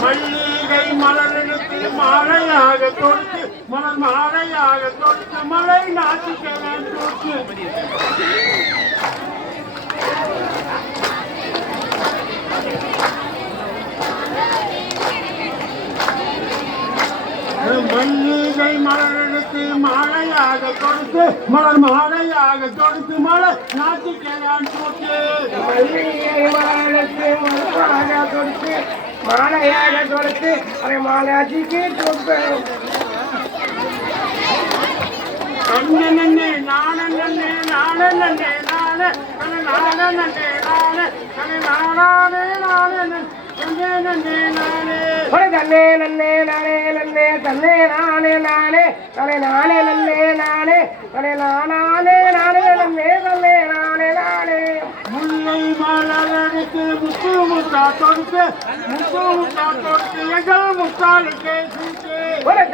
மல்லிகை மலருக்கு மாலையாக தொடுத்து மலர் மாலையாக தொடுத்து மலை நாட்டுக்கெல்லாம் தொடுத்து மல்லிகை மலருக்கு மாலையாக தொடுத்து மலர் மாலையாக தொடுத்து மலை நாட்டுக்கெல்லாம் தொடுத்து மல்லிகை மலருக்கு மலராக தொடுத்து மாலையாக தொடுத்து அதை மாலையாச்சிக்கு தொடுப்பேன். நன்னே நானே நன்னே நானே நன்னே நானே நானே நன்னே நானே நானே நானே நன்னே நன்னே நானே தன்னே நன்னே நானே நன்னே தன்னே நானே நானே தனே நானே நன்னே நானே தனே நானே நானே நன்னே தன்னே நானே நானே முல்லை மலருக்கு முத்து முத்தா தொடுத்து முத்து முத்தா தொடுத்து எங்கள் முத்தாளுக்கு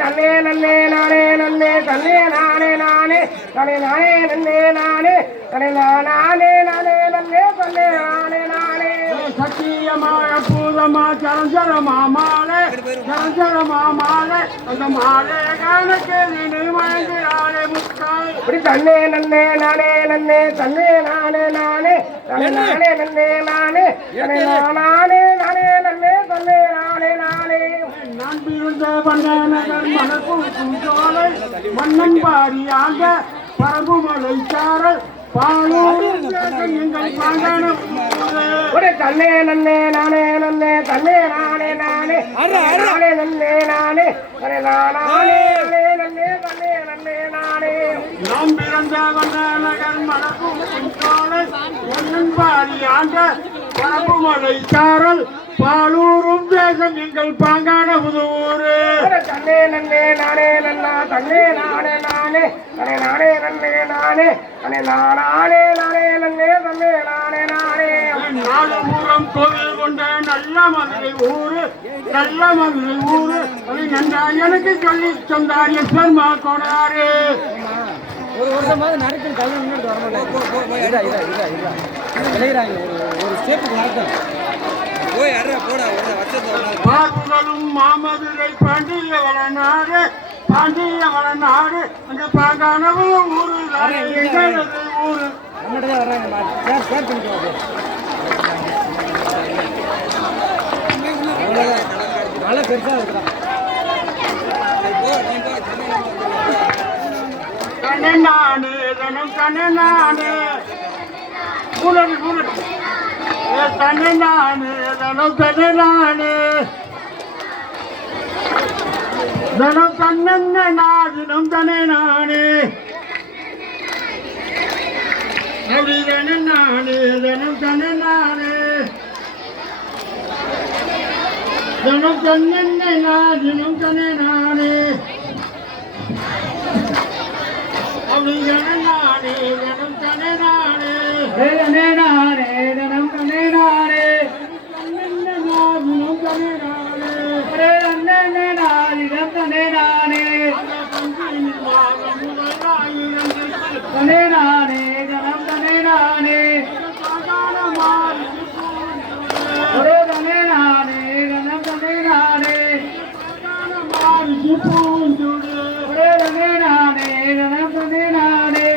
தன்னே நன்னே நானே நன்னே தன்னே நானே நானே தனே நானே நன்னே நானே தனே நானே நானே நன்னே தன்னே நானே நானே சத்தியமான பூதமா சரஞ்சரமா மாலை சரஞ்சரமா மாலை அந்த மாலை கணக்கு மயங்கிறாளே முத்தாள் இப்படி தன்னே நன்னே நானே நன்னே தன்னே நானே நானே தனே நானே நன்னே நானே தனே நானே நானே நன்னே தன்னே நானே நானே நான் பிறந்த வண்ணநகர் மணக்கும் சோலை மன்னன் பாரியாக பரம்புமலை சாரல் பாலூர் எங்கள் பாங்கான தன்னே நன்னே நானே நன்னே தன்னே நானே நானே நானே நன்னே நானே தனே நானே நன்னே தன்னே நன்னே நானே நாம் பிறந்த வண்ணநகர் மணக்கும் சோலை மன்னன் பாரியாக பரம்புமலை சாரல் பாலூரும் தேசம் எங்கள் பாங்கான புதூரு தன்னே நன்னே நானே நன்னா தன்னே நானே நானே தனே நானே நன்னே நானே தனே நானே நானே நன்னே தன்னே நானே நானே நாலு மூலம் கோவில் கொண்ட நல்ல மதுரை ஊரு நல்ல மதுரை ஊரு அது நன்றா எனக்கு சொல்லி சொன்னார் எஸ்வர்மா கொண்டாரு ஒரு வருஷமாவது நடக்கிற கல்வி முன்னாடி வரமாட்டாங்க ஒரு ஸ்டேப்புக்கு நடக்கும் பார்ப்புகளும் மாமதுரை பாண்டிய வளநாடு பாண்டிய வளநாடு அந்த பாங்கானவும் ஊரு ஊரு நம்மகிட்ட தான் வர்றாங்க ஷேர் பண்ணிக்குவாங்க மழை பெருசாக இருக்கிறான் கண்ணே நானு தனம் கண்ணே நானு ஊழல் ஊழல் தன்னை நானு தனம் தன்னை நானு தனம் தன்னென்ன நாதினம் தன்னை நானு அப்படி தன நானு தனம் தன்னை நானு தனம் தன்னென்ன நாதினம் தன்னை நானு அப்படி தன நானு தனம் தன்னை நானு தனே நானே தனம் தனே நானே தன்னே நானிடம் தனே நானே தனே நானே தனம் தனே நானே ஒரே தனே நானே தனம் தனே நானே ஒரே தனே நானே தனம் தனே நானே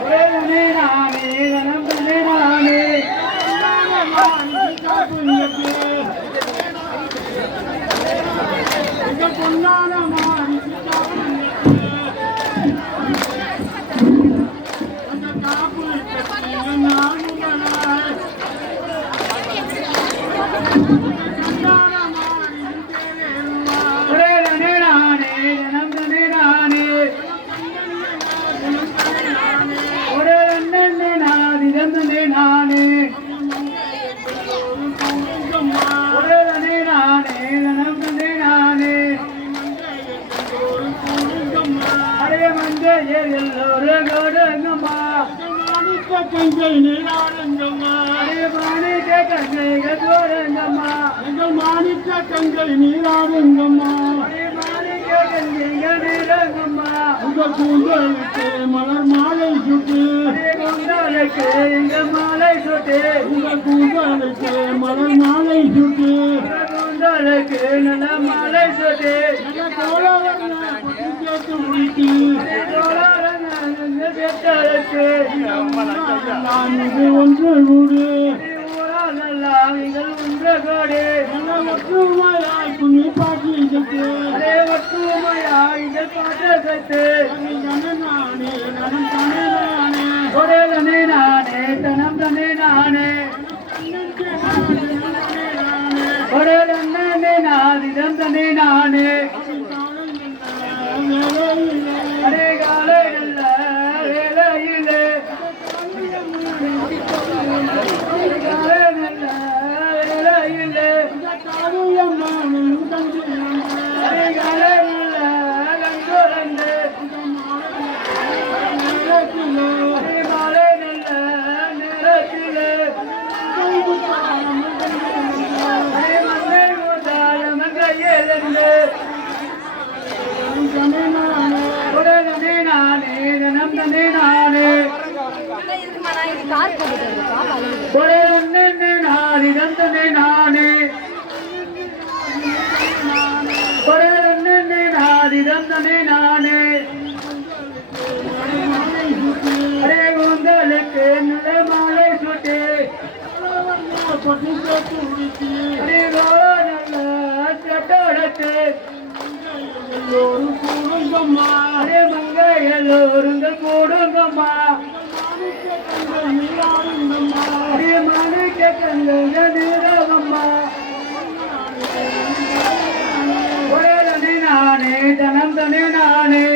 ஒரே தனே நானே தனம் தனே நானே பொன்னான அந்த காப்பு ஒரே தனே நானே தனம் தனே நானே ஒரே தன்னே நாதிடம் தனே நானே ஒரே தனே நானே தனம் தனே நானே அரே மஞ்சள் எல்லோரும் கொடுங்கம்மா கங்கை நீராடுங்கம்மா அரே மாணிக்க கங்கைகள் தோடுங்கம்மா எங்கள் மாணிக்க கங்கை நீராடுங்கம்மா உங்க கூந்தலுக்கு மலர் மாலை சுட்டு எங்கள் மாலை சுட்டு உங்க கூந்தலுக்கு மலர் மாலை சுட்டு கூந்தலுக்கு நல்ல மாலை சுட்டு சேர்த்து முடித்து நான் இது ஒன்று கூடு நீங்கள் ஒன்று கோடு ஒற்றுமையாய் கும்மி பாட்டி அதே ஒற்றுமையா இந்த பாட்டு கட்டு நானே நலம் தானே நானே ஒரே தனே நானே தனம் தனே நானே ஒரே தன்னே நாதிதம் தனே நானே அரே காலை நல்ல வேலையிலே காலை நல்ல வேலையிலே அரே காலை நல்ல லங்கோலந்து அரே காலை நல்ல நேரத்திலே அரே மண்ணை மூதாயம் கையிலிருந்து ஒரே தனே நானே தனம் தனே நானே ஒரே தன்னே நாதிதம் தனே நானே ஒரே தன்னே நாதிதம் தனே நானே அரே கூந்தலுக்கு நல்ல மாலை சுட்டு அரே கோலா நல்ல சட்டோடத்து அரே மங்கை எல்லோருங்கள் கூடுங்கம்மா அரே மாணிக்க கண்கள் நீரவம்மா ஒரே தனி நானே தனம் தனி நானே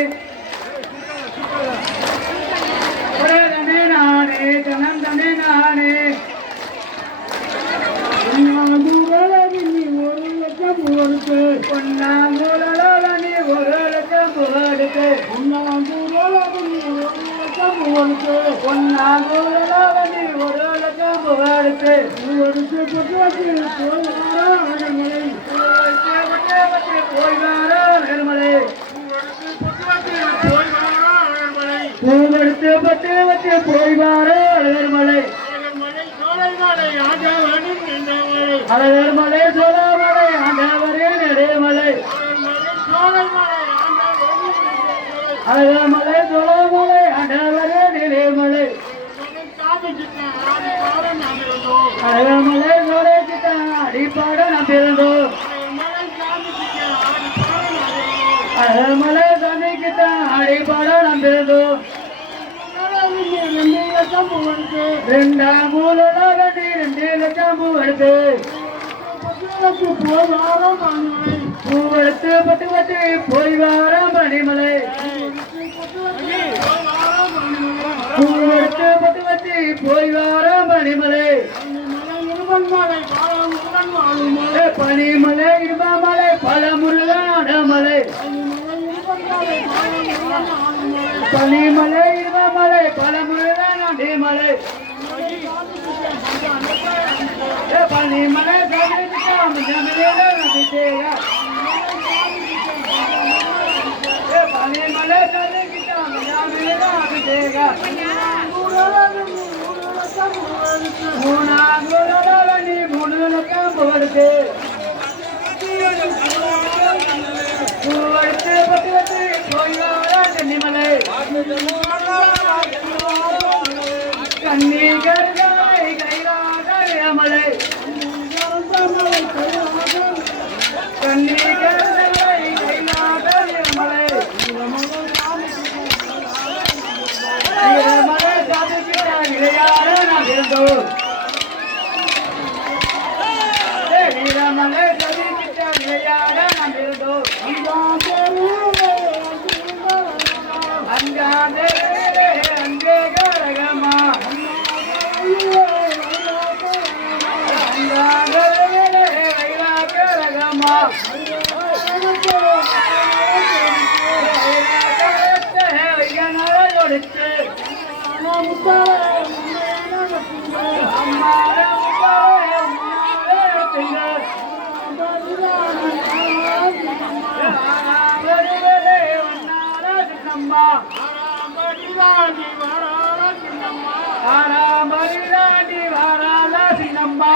ஒரே தனி நானே தனம் தனி நானே பொன்னாங்கூழல நீ ஒரு லட்சம் புகழுக்கு பொன்னாங்கூழல நீ ஒரு லட்சம் புகழுக்கு போய் வார நிர்மலை பூவெடுத்து பட்டு வச்சு போய் வார நிர்மலை அழகர் மலை சோழமலை ஆண்டவரே நெடுமலை அழகர் மலை சோழமலை ஆண்டவரே நெடுமலை அழகர் மலை சோழ கிட்ட அடிப்பாட நம்பிருந்தோம் அழகர் மலை சாமி கிட்ட அடிப்பாட நம்பிருந்தோம் ரெண்டாம் மூலம் 2 லட்சம் பூவெடுத்து பூவெடுத்து பட்டு பட்டு போய் வாரம் பனிமலை பூவெடுத்து பட்டு பட்டு போய் வாரம் பனிமலை பனிமலை இடுமாமலை பல முருகானமலை பனிமலை இடுமாமலை பல முருகானமலை பனிமலை பனிமலை நீ 3 லட்சம் போடுது பூவெடுத்து பட்டு வச்சு போய் கன்னிமலை கண்ணி கருதாய் கைலாசமலை கண்ணி கருதாய் கைலாசமலை மலை சாதிக்கிற இளையார நான் இருந்தோம் வீரமலை சாதிக்கிட்ட இளையார நான் இருந்தோம் அஞ்சாதே அங்கே கரகமா அஞ்சாதே வைரா கரகமா சின்னம்மா ஆறாம்படிதாண்டி வராத சின்னம்மா ஆறாம்படிதாண்டி வராத சின்னம்மா